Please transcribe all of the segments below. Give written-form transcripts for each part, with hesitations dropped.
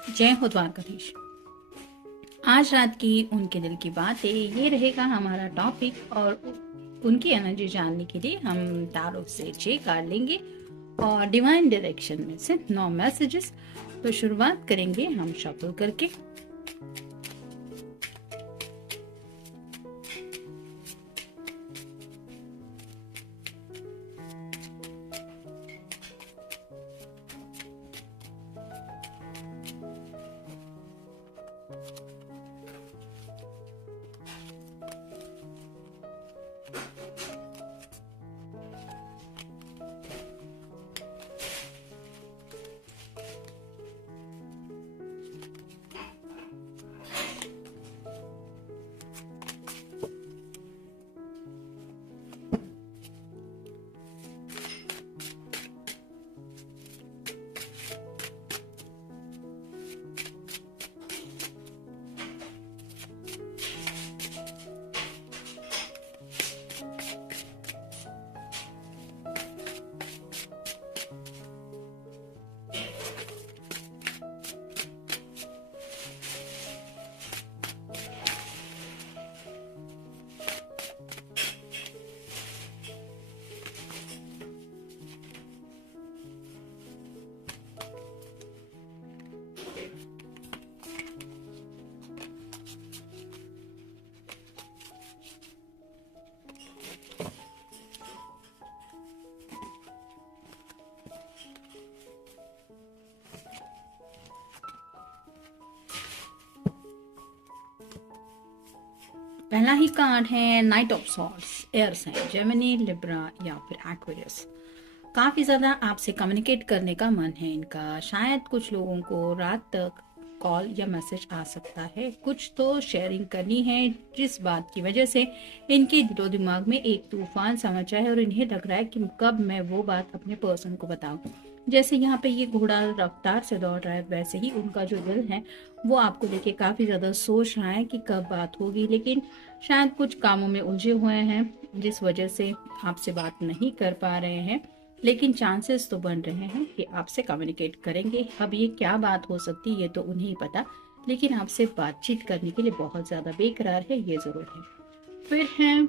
जय हो द्वारकाधीश। आज रात की उनके दिल की बातें ये रहेगा हमारा टॉपिक और उनकी एनर्जी जानने के लिए हम तारों से 6 कार्ड लेंगे और डिवाइन डायरेक्शन में से 9 मैसेजेस। तो शुरुआत करेंगे हम शफल करके। पहला ही कार्ड है knight of swords, air sign Gemini, Libra या फिर एक्वेरियस। काफी ज्यादा आपसे कम्युनिकेट करने का मन है इनका। शायद कुछ लोगों को रात तक कॉल या मैसेज आ सकता है, कुछ तो शेयरिंग करनी है जिस बात की वजह से इनके दिलो दिमाग में एक तूफान सा मचा है और इन्हें लग रहा है कि कब मैं वो बात अपने पर्सन को बताऊं। जैसे यहाँ पे ये घोड़ा रफ्तार से दौड़ रहा है, वैसे ही उनका जो दिल है वो आपको लेके काफी ज्यादा सोच रहा है कि कब बात होगी, लेकिन शायद कुछ कामों में उलझे हुए हैं जिस वजह से आपसे बात नहीं कर पा रहे हैं। लेकिन चांसेस तो बन रहे हैं कि आपसे कम्युनिकेट करेंगे। अब ये क्या बात हो सकती है ये तो उन्हें ही पता, लेकिन आपसे बातचीत करने के लिए बहुत ज्यादा बेकरार है, ये जरूर है। फिर है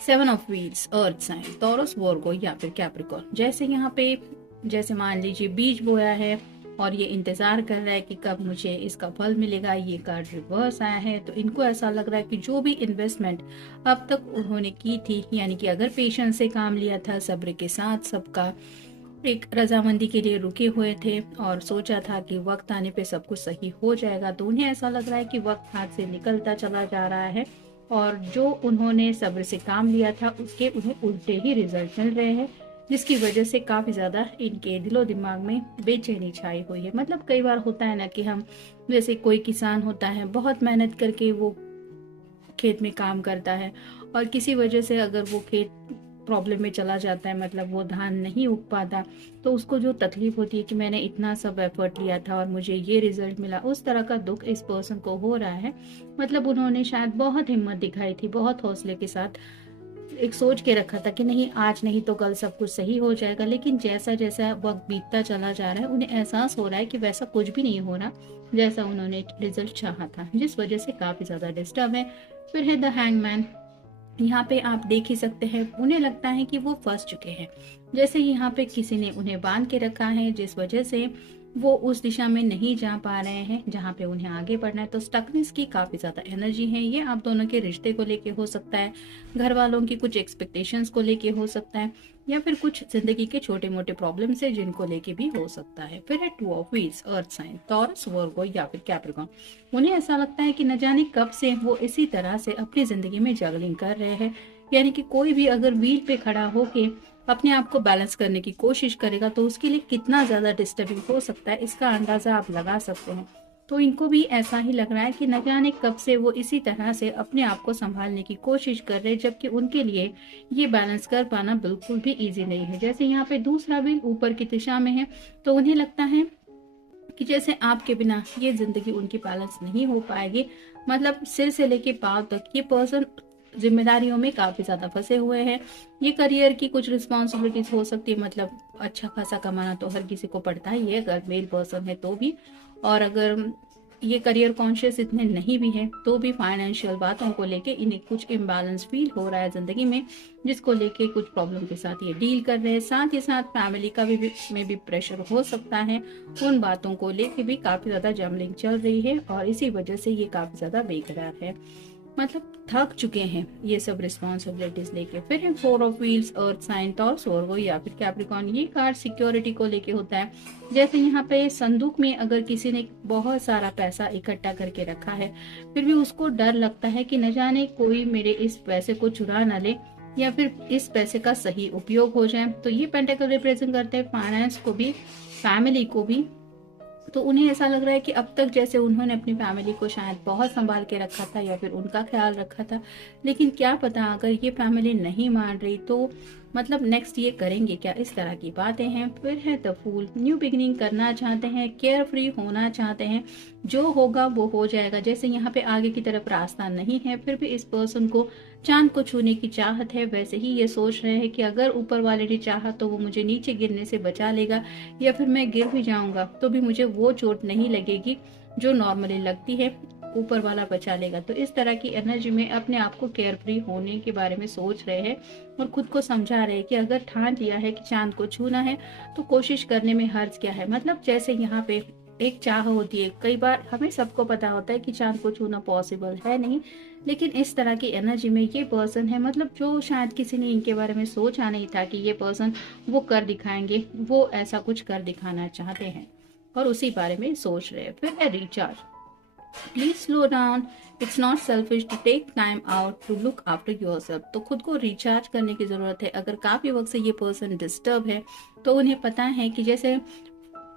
7 of wheels, earth sign, Taurus, Virgo या फिर कैप्रिकॉर्न। जैसे यहाँ पे जैसे मान लीजिए बीज बोया है और ये इंतजार कर रहा है कि कब मुझे इसका फल मिलेगा। ये कार्ड रिवर्स आया है तो इनको ऐसा लग रहा है कि जो भी इन्वेस्टमेंट अब तक उन्होंने की थी, यानी कि अगर पेशेंस से काम लिया था, सब्र के साथ सबका एक रजामंदी के लिए रुके हुए थे और सोचा था कि वक्त आने पे सब कुछ सही हो जाएगा, तो उन्हें ऐसा लग रहा है कि वक्त हाथ से निकलता चला जा रहा है और जो उन्होंने सब्र से काम लिया था उसके उन्हें उल्टे ही रिजल्ट मिल रहे हैं, जिसकी वजह से काफी ज्यादा इनके दिलो दिमाग में बेचैनी छाई हुई है। मतलब कई बार होता है ना कि हम जैसे कोई किसान होता है, बहुत मेहनत करके वो खेत में काम करता है और किसी वजह से अगर वो खेत प्रॉब्लम में चला जाता है, मतलब वो धान नहीं उग पाता, तो उसको जो तकलीफ होती है कि मैंने इतना सब एफर्ट लिया था और मुझे ये रिजल्ट मिला, उस तरह का दुख इस पर्सन को हो रहा है। मतलब उन्होंने शायद बहुत हिम्मत दिखाई थी, बहुत हौसले के साथ एक सोच के रखा था कि नहीं आज नहीं तो कल सब कुछ सही हो जाएगा, लेकिन जैसा जैसा वक्त बीतता चला जा रहा है उन्हें एहसास हो रहा है कि वैसा कुछ भी नहीं हो रहा जैसा उन्होंने रिजल्ट चाहा था, जिस वजह से काफी ज्यादा डिस्टर्ब है। फिर है द हैंगमैन। यहाँ पे आप देख ही सकते हैं उन्हें लगता है कि वो फंस चुके हैं, जैसे यहाँ पे किसी ने उन्हें बांध के रखा है, जिस वजह से वो उस दिशा में नहीं जा पा रहे हैं जहाँ पे उन्हें आगे बढ़ना है। तो स्टकनेस की काफी ज्यादा एनर्जी है। ये आप दोनों के रिश्ते को लेके हो सकता है, घर वालों की कुछ एक्सपेक्टेशंस को लेके हो सकता है, या फिर कुछ जिंदगी के छोटे मोटे प्रॉब्लम्स है जिनको लेके भी हो सकता है। फिर है 2 of wheels, earth sign, Taurus, Virgo या फिर कैप्रिकॉर्न। उन्हें ऐसा लगता है कि न जाने कब से वो इसी तरह से अपनी जिंदगी में जगलिंग कर रहे हैं, यानी कि कोई भी अगर व्हील पे खड़ा होके अपने आप को बैलेंस करने की कोशिश करेगा तो उसके लिए कितना ज्यादा डिस्टर्बिंग हो सकता है, इसका अंदाजा आप लगा सकते हैं। तो इनको भी ऐसा ही लग रहा है कि न जाने कब से वो इसी तरह से अपने आप को संभालने की कोशिश कर रहे हैं, जबकि उनके लिए ये बैलेंस कर पाना बिल्कुल भी इजी नहीं है। जैसे यहाँ पे दूसरा व्हील ऊपर की दिशा में है तो उन्हें लगता है कि जैसे आपके बिना ये जिंदगी उनकी बैलेंस नहीं हो पाएगी। मतलब सिर से लेके पांव तक ये पर्सन जिम्मेदारियों में काफी ज्यादा फंसे हुए हैं। ये करियर की कुछ रिस्पॉन्सिबिलिटीज हो सकती है, मतलब अच्छा खासा कमाना तो हर किसी को पड़ता ही है, अगर मेल पर्सन है तो भी। और अगर ये करियर कॉन्शियस इतने नहीं भी हैं तो भी फाइनेंशियल बातों को लेके इन्हें कुछ इम्बैलेंस फील हो रहा है जिंदगी में, जिसको लेके कुछ प्रॉब्लम के साथ ये डील कर रहे हैं। साथ ही साथ फैमिली का में भी प्रेशर हो सकता है, उन बातों को लेके भी काफी ज्यादा जमलिंग चल रही है और इसी वजह से ये काफी ज्यादा बेकरार है, मतलब थक चुके हैं ये सब रिस्पॉन्सिबिलिटीज लेके। फिर है 4 of wheels, earth sign, Taurus, Virgo या फिर कैप्रिकॉर्न। ये कार्ड सिक्योरिटी को लेके होता है। जैसे यहाँ पे संदूक में अगर किसी ने बहुत सारा पैसा इकट्ठा करके रखा है, फिर भी उसको डर लगता है कि न जाने कोई मेरे इस पैसे को चुरा ना ले या फिर इस पैसे का सही उपयोग हो जाए। तो ये पेंटेकल रिप्रेजेंट करते हैं फाइनेंस को भी, फैमिली को भी। तो उन्हें ऐसा लग रहा है कि अब तक जैसे उन्होंने अपनी फैमिली को शायद बहुत संभाल के रखा था या फिर उनका ख्याल रखा था, लेकिन क्या पता अगर ये फैमिली नहीं मान रही तो मतलब नेक्स्ट ये करेंगे क्या, इस तरह की बातें हैं। फिर है द फूल, न्यू बिगिनिंग करना चाहते हैं, केयर फ्री होना चाहते हैं, जो होगा वो हो जाएगा। जैसे यहाँ पे आगे की तरफ रास्ता नहीं है, फिर भी इस पर्सन को चांद को छूने की चाहत है। वैसे ही ये सोच रहे हैं कि अगर ऊपर वाले ने चाहा तो वो मुझे नीचे गिरने से बचा लेगा, या फिर मैं गिर भी जाऊंगा तो भी मुझे वो चोट नहीं लगेगी जो नॉर्मली लगती है, ऊपर वाला बचा लेगा। तो इस तरह की एनर्जी में अपने आप को केयर फ्री होने के बारे में सोच रहे हैं और खुद को समझा रहे हैं कि अगर ठान लिया है कि चांद को छूना है तो कोशिश करने में हर्ज क्या है। मतलब जैसे यहाँ पे एक चाह होती है, कई बार हमें सबको पता होता है कि चांद को छूना पॉसिबल है नहीं, लेकिन इस तरह की एनर्जी में ये पर्सन है, मतलब जो शायद किसी ने इनके बारे में सोचा नहीं था कि ये पर्सन वो कर दिखाएंगे, वो ऐसा कुछ कर दिखाना चाहते हैं और उसी बारे में सोच रहे हैं। फिर है recharge, please slow down, it's not selfish to take time out to look after yourself. तो खुद को रिचार्ज करने की जरूरत है। अगर काफी वक्त से ये पर्सन डिस्टर्ब है तो उन्हें पता है कि जैसे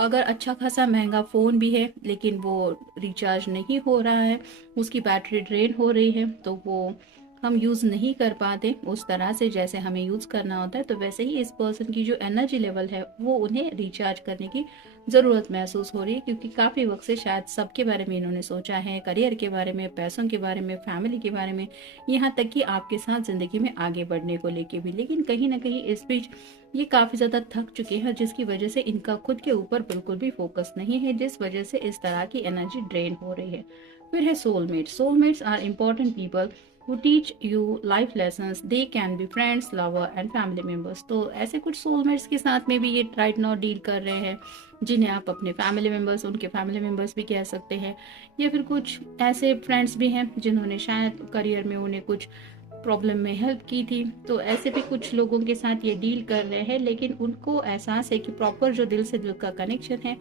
अगर अच्छा खासा महंगा फोन भी है लेकिन वो रिचार्ज नहीं हो रहा है, उसकी बैटरी ड्रेन हो रही है, तो वो हम यूज नहीं कर पाते उस तरह से जैसे हमें यूज करना होता है। तो वैसे ही इस पर्सन की जो एनर्जी लेवल है वो उन्हें रिचार्ज करने की जरूरत महसूस हो रही है, क्योंकि काफी वक्त से शायद सबके बारे में इन्होंने सोचा है, करियर के बारे में, पैसों के बारे में, फैमिली के बारे में, यहाँ तक कि आपके साथ जिंदगी में आगे बढ़ने को लेके भी। लेकिन कहीं ना कहीं इस बीच ये काफी ज्यादा थक चुके हैं, जिसकी वजह से इनका खुद के ऊपर बिल्कुल भी फोकस नहीं है, जिस वजह से इस तरह की एनर्जी ड्रेन हो रही है। फिर है soulmate, soulmates are important people who teach you life lessons. They can be friends, lover and family members. तो ऐसे कुछ soulmates के साथ में भी ये राइट नाउ डील कर रहे हैं, जिन्हें आप अपने फैमिली मेंबर्स, उनके फैमिली मेंबर्स भी कह सकते हैं, या फिर कुछ ऐसे फ्रेंड्स भी हैं जिन्होंने शायद करियर में उन्हें कुछ प्रॉब्लम में हेल्प की थी। तो ऐसे भी कुछ लोगों के साथ ये डील कर रहे हैं, लेकिन उनको एहसास है कि प्रॉपर जो दिल से दिल का कनेक्शन है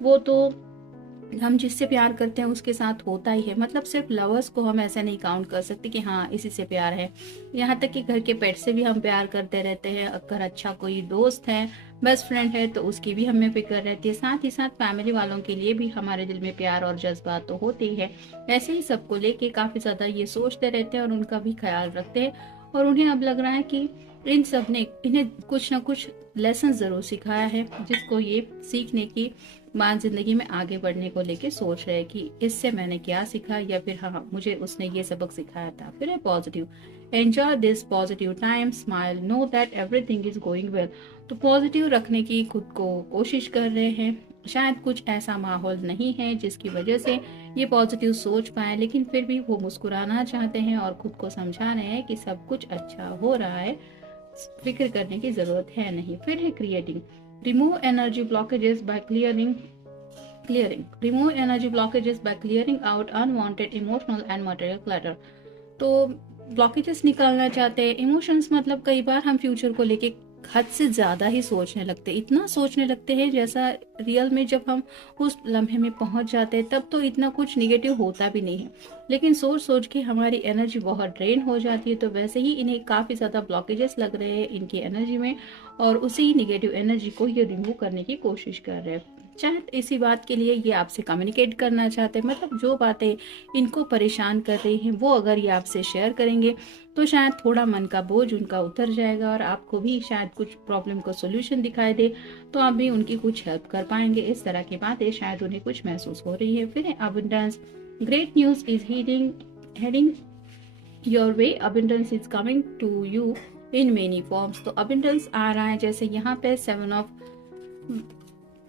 वो तो हम जिससे प्यार करते हैं उसके साथ होता ही है। मतलब सिर्फ लवर्स को हम ऐसे नहीं काउंट कर सकते कि हाँ इसी से प्यार है, यहाँ तक कि घर के पेट से भी हम प्यार करते रहते हैं। अगर अच्छा कोई दोस्त है, बेस्ट फ्रेंड है, तो उसकी भी हमें फिक्र रहती है। साथ ही साथ फैमिली वालों के लिए भी हमारे दिल में प्यार और जज्बात तो होते ही है। ऐसे ही सबको लेके काफी ज्यादा ये सोचते रहते हैं और उनका भी ख्याल रखते हैं। और उन्हें अब लग रहा है कि इन सब ने इन्हें कुछ ना कुछ लेसन जरूर सिखाया है, जिसको ये सीखने की बाद जिंदगी में आगे बढ़ने को लेके सोच रहे हैं कि इससे मैंने क्या सीखा, या फिर हाँ मुझे उसने ये सबक सिखाया था। फिर है positive, enjoy this positive time, smile, know that everything is going well. तो पॉजिटिव रखने की खुद को कोशिश कर रहे हैं। शायद कुछ ऐसा माहौल नहीं है जिसकी वजह से ये पॉजिटिव सोच पाए, लेकिन फिर भी वो मुस्कुराना चाहते हैं और खुद को समझा रहे हैं कि सब कुछ अच्छा हो रहा है, फिक्र करने की जरूरत है नहीं। फिर है creating, remove energy blockages by remove energy blockages by clearing out unwanted emotional and material clutter। तो ब्लॉकेजेस निकालना चाहते हैं। इमोशंस मतलब कई बार हम फ्यूचर को लेके हद से ज्यादा ही सोचने लगते हैं, इतना सोचने लगते हैं जैसा रियल में जब हम उस लम्हे में पहुंच जाते हैं तब तो इतना कुछ निगेटिव होता भी नहीं है, लेकिन सोच सोच के हमारी एनर्जी बहुत ड्रेन हो जाती है। तो वैसे ही इन्हें काफी ज्यादा ब्लॉकेजेस लग रहे हैं इनकी एनर्जी में, और उसी निगेटिव एनर्जी को ये रिमूव करने की कोशिश कर रहे हैं। शायद इसी बात के लिए ये आपसे कम्युनिकेट करना चाहते हैं। मतलब जो बातें इनको परेशान कर रही हैं वो अगर ये आपसे शेयर करेंगे तो शायद थोड़ा मन का बोझ उनका उतर जाएगा, और आपको भी शायद कुछ प्रॉब्लम का सोल्यूशन दिखाई दे तो आप भी उनकी कुछ हेल्प कर पाएंगे। इस तरह की बातें शायद उन्हें कुछ महसूस हो रही है। फिर abundance, great news is heading your way, abundance is coming to you in many forms. तो अबंडेंस आ रहा है, जैसे यहाँ पे 7 ऑफ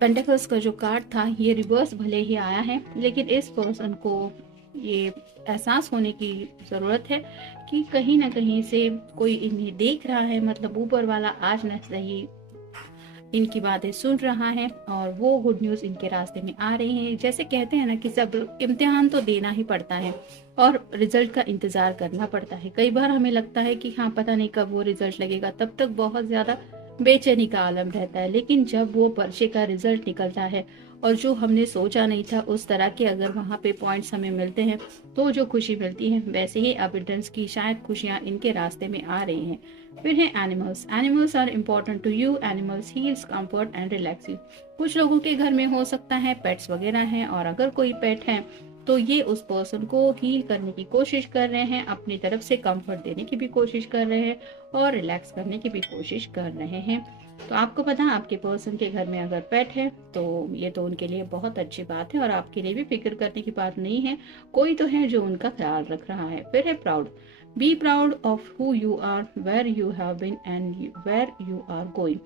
पेंटिकल्स का जो कार्ड था ये रिवर्स भले ही आया है, लेकिन इस पर्सन को ये एहसास होने की ज़रूरत है कि कहीं ना कहीं से कोई इन्हें देख रहा है, मतलब ऊपर वाला आज न सही इनकी बातें सुन रहा है और वो गुड न्यूज़ इनके रास्ते में आ रही है। जैसे कहते हैं ना कि सब इम्तिहान तो देना ही पड़ता है और रिजल्ट का इंतज़ार करना पड़ता है। कई बार हमें लगता है कि हाँ पता नहीं कब वो रिजल्ट लगेगा, तब तक बहुत ज़्यादा बेचैनी का आलम रहता है। लेकिन जब वो पर्चे का रिजल्ट निकलता है और जो हमने सोचा नहीं था उस तरह के अगर वहाँ पे पॉइंट्स हमें मिलते हैं तो जो खुशी मिलती है, वैसे ही अबंडेंस की शायद खुशियाँ इनके रास्ते में आ रही हैं। फिर है animals. Animals are important to you. Animals heals, comfort and relax you. कुछ लोगों के घर में हो सकता है पेट्स वगैरह हैं, और अगर कोई पेट है तो ये उस पर्सन को हील करने की कोशिश कर रहे हैं, अपनी तरफ से कंफर्ट देने की भी कोशिश कर रहे हैं और रिलैक्स करने की भी कोशिश कर रहे हैं। तो आपको पता है आपके पर्सन के घर में अगर पेट है तो ये तो उनके लिए बहुत अच्छी बात है और आपके लिए भी फिक्र करने की बात नहीं है, कोई तो है जो उनका ख्याल रख रहा है। फिर है proud. Be proud of who you are, where you have been and where you are going.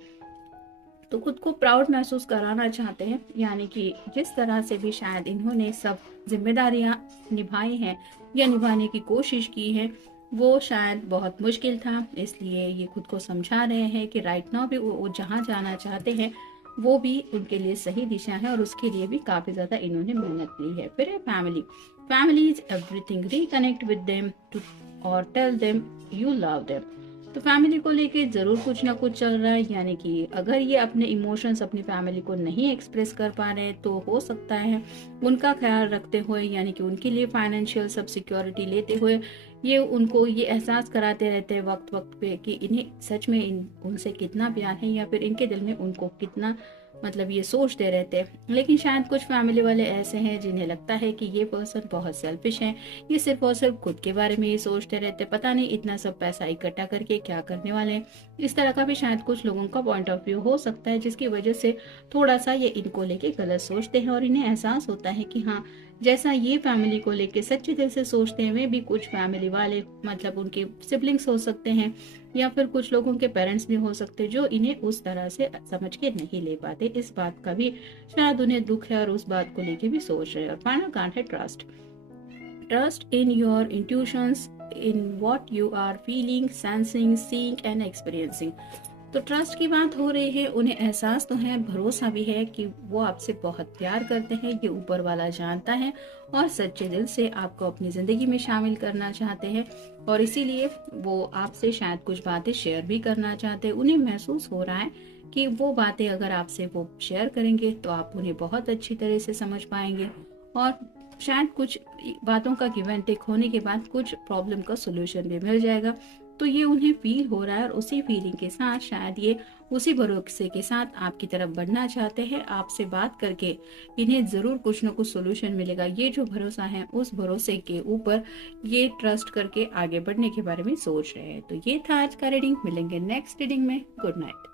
तो खुद को प्राउड महसूस कराना चाहते हैं, यानी कि जिस तरह से भी शायद इन्होंने सब जिम्मेदारियां निभाई हैं या निभाने की कोशिश की है वो शायद बहुत मुश्किल था, इसलिए ये खुद को समझा रहे हैं कि राइट नाउ भी वो जहाँ जाना चाहते हैं वो भी उनके लिए सही दिशा है और उसके लिए भी काफी ज्यादा इन्होंने मेहनत ली है। फिर है family. Family is everything. Reconnect with them too और tell them you love them. तो फैमिली को लेके जरूर कुछ ना कुछ चल रहा है, यानी कि अगर ये अपने इमोशंस अपनी फैमिली को नहीं एक्सप्रेस कर पा रहे हैं तो हो सकता है उनका ख्याल रखते हुए, यानी कि उनके लिए फाइनेंशियल सब सिक्योरिटी लेते हुए ये उनको ये एहसास कराते रहते हैं वक्त वक्त पे कि इन्हें सच में उनसे कितना प्यार है या फिर इनके दिल में उनको कितना, मतलब ये सोचते रहते हैं। लेकिन शायद कुछ फैमिली वाले ऐसे हैं जिन्हें लगता है कि ये पर्सन बहुत सेल्फिश है, ये सिर्फ और सिर्फ खुद के बारे में ही सोचते रहते, पता नहीं इतना सब पैसा इकट्ठा करके क्या करने वाले हैं। इस तरह का भी शायद कुछ लोगों का पॉइंट ऑफ व्यू हो सकता है, जिसकी वजह से थोड़ा सा ये इनको लेके गलत सोचते हैं और इन्हें एहसास होता है कि हाँ जैसा ये फैमिली को लेके सच्चे दिल से सोचते हैं वे भी कुछ फैमिली वाले, मतलब उनके सिबलिंग्स हो सकते हैं या फिर कुछ लोगों के पेरेंट्स भी हो सकते हैं जो इन्हें उस तरह से समझ के नहीं ले पाते। इस बात का भी शायद उन्हें दुख है और उस बात को लेके भी सोच रहे हैं। और फाइनल कार्ड है trust. Trust in your intuitions, in what you are feeling, sensing, seeing and experiencing. तो ट्रस्ट की बात हो रही है, उन्हें एहसास तो है, भरोसा भी है कि वो आपसे बहुत प्यार करते हैं, ये ऊपर वाला जानता है और सच्चे दिल से आपको अपनी जिंदगी में शामिल करना चाहते हैं और इसीलिए वो आपसे शायद कुछ बातें शेयर भी करना चाहते हैं। उन्हें महसूस हो रहा है कि वो बातें अगर आपसे वो शेयर करेंगे तो आप उन्हें बहुत अच्छी तरह से समझ पाएंगे और शायद कुछ बातों का गिव एंड टेक होने के बाद कुछ प्रॉब्लम का सोल्यूशन भी मिल जाएगा। तो ये उन्हें फील हो रहा है और उसी फीलिंग के साथ शायद ये उसी भरोसे के साथ आपकी तरफ बढ़ना चाहते हैं। आपसे बात करके इन्हें जरूर कुछ न कुछ सोल्यूशन मिलेगा। ये जो भरोसा है उस भरोसे के ऊपर ये ट्रस्ट करके आगे बढ़ने के बारे में सोच रहे हैं। तो ये था आज का रीडिंग। मिलेंगे नेक्स्ट रीडिंग में। Good night.